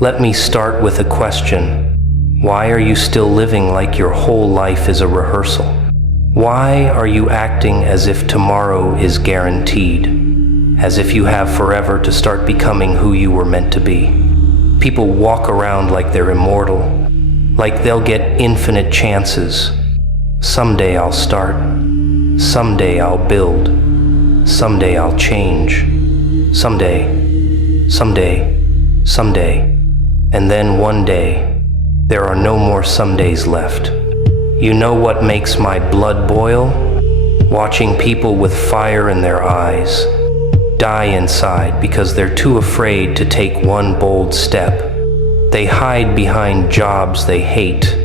Let me start with a question. Why are you still living like your whole life is a rehearsal? Why are you acting as if tomorrow is guaranteed? As if you have forever to start becoming who you were meant to be? People walk around like they're immortal, like they'll get infinite chances. Someday I'll start. Someday I'll build. Someday I'll change. Someday. And then one day, there are no more somedays left. You know what makes my blood boil? Watching people with fire in their eyes die inside because they're too afraid to take one bold step. They hide behind jobs they hate.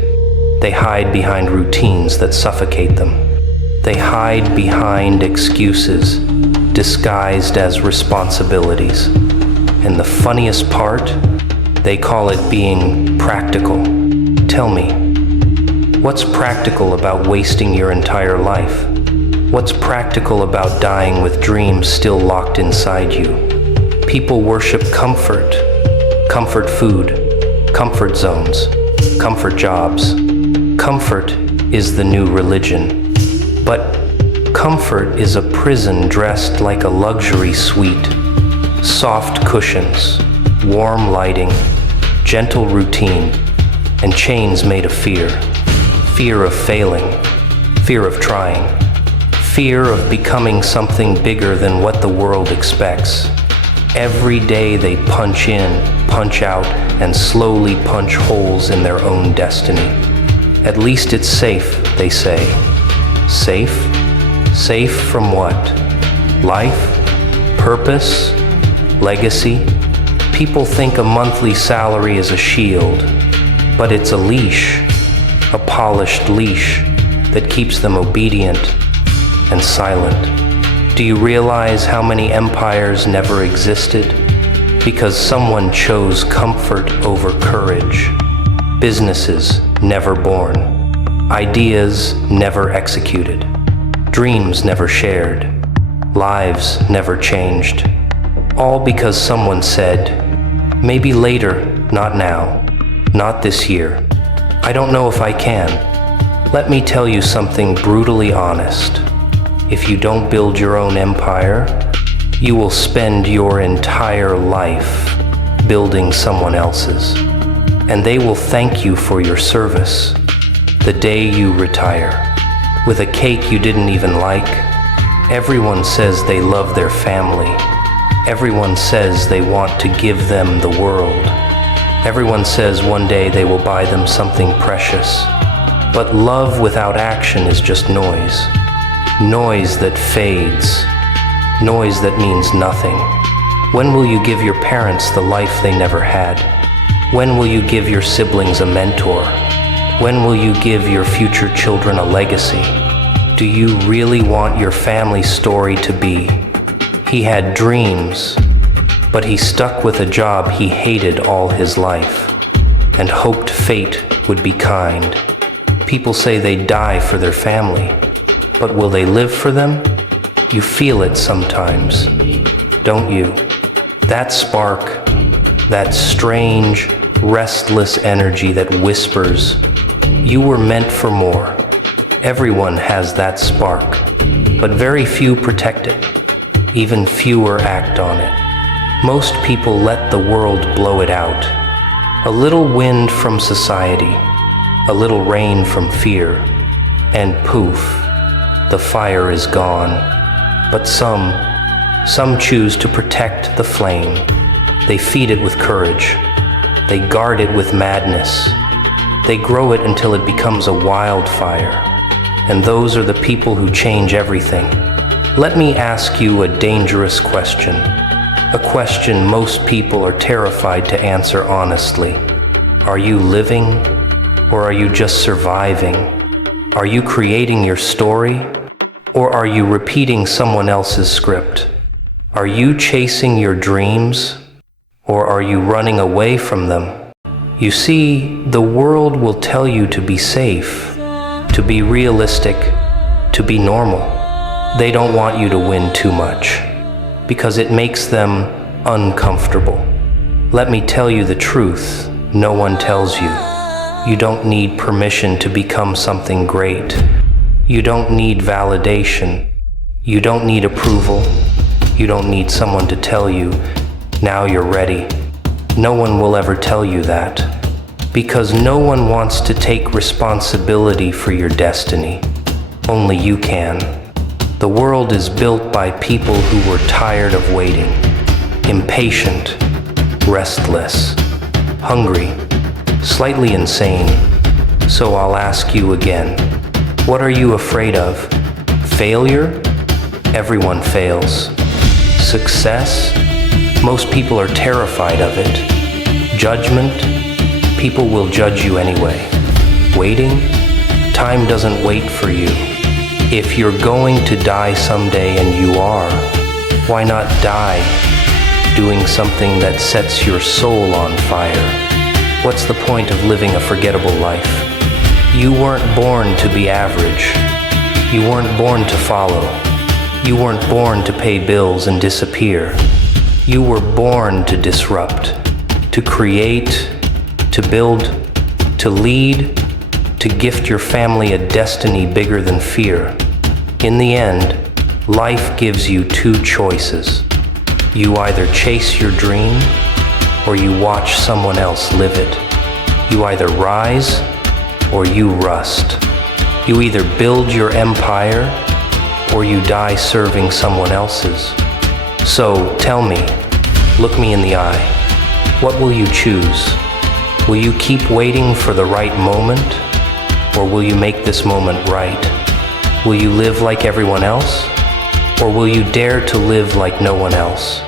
They hide behind routines that suffocate them. They hide behind excuses disguised as responsibilities. And the funniest part, they call it being practical. Tell me, what's practical about wasting your entire life? What's practical about dying with dreams still locked inside you? People worship comfort, comfort food, comfort zones, comfort jobs. Comfort is the new religion. But comfort is a prison dressed like a luxury suite. Soft cushions, warm lighting, gentle routine, and chains made of fear. Fear of failing, fear of trying, fear of becoming something bigger than what the world expects. Every day they punch in, punch out, and slowly punch holes in their own destiny. At least it's safe, they say. Safe? Safe from what? Life? Purpose? Legacy? People think a monthly salary is a shield, but it's a leash, a polished leash that keeps them obedient and silent. Do you realize how many empires never existed? Because someone chose comfort over courage. Businesses never born. Ideas never executed. Dreams never shared. Lives never changed. All because someone said, maybe later, not now, not this year. I don't know if I can. Let me tell you something brutally honest. If you don't build your own empire, you will spend your entire life building someone else's. And they will thank you for your service the day you retire, with a cake you didn't even like. Everyone says they love their family. Everyone says they want to give them the world. Everyone says one day they will buy them something precious. But love without action is just noise. Noise that fades. Noise that means nothing. When will you give your parents the life they never had? When will you give your siblings a mentor? When will you give your future children a legacy? Do you really want your family story to be, he had dreams, but he stuck with a job he hated all his life, and hoped fate would be kind? People say they die for their family, but will they live for them? You feel it sometimes, don't you? That spark, that strange, restless energy that whispers, you were meant for more. Everyone has that spark, but very few protect it. Even fewer act on it. Most people let the world blow it out. A little wind from society, a little rain from fear, and poof, the fire is gone. But some choose to protect the flame. They feed it with courage. They guard it with madness. They grow it until it becomes a wildfire. And those are the people who change everything. Let me ask you a dangerous question. A question most people are terrified to answer honestly. Are you living, or are you just surviving? Are you creating your story, or are you repeating someone else's script? Are you chasing your dreams, or are you running away from them? You see, the world will tell you to be safe, to be realistic, to be normal. They don't want you to win too much, because it makes them uncomfortable. Let me tell you the truth no one tells you. You don't need permission to become something great. You don't need validation. You don't need approval. You don't need someone to tell you, now you're ready. No one will ever tell you that, because no one wants to take responsibility for your destiny. Only you can. The world is built by people who were tired of waiting, impatient, restless, hungry, slightly insane. So I'll ask you again, what are you afraid of? Failure? Everyone fails. Success? Most people are terrified of it. Judgment? People will judge you anyway. Waiting? Time doesn't wait for you. If you're going to die someday, and you are, why not die doing something that sets your soul on fire? What's the point of living a forgettable life? You weren't born to be average. You weren't born to follow. You weren't born to pay bills and disappear. You were born to disrupt, to create, to build, to lead, to gift your family a destiny bigger than fear. In the end, life gives you two choices. You either chase your dream, or you watch someone else live it. You either rise, or you rust. You either build your empire, or you die serving someone else's. So tell me, look me in the eye, what will you choose? Will you keep waiting for the right moment, or will you make this moment right? Will you live like everyone else, or will you dare to live like no one else?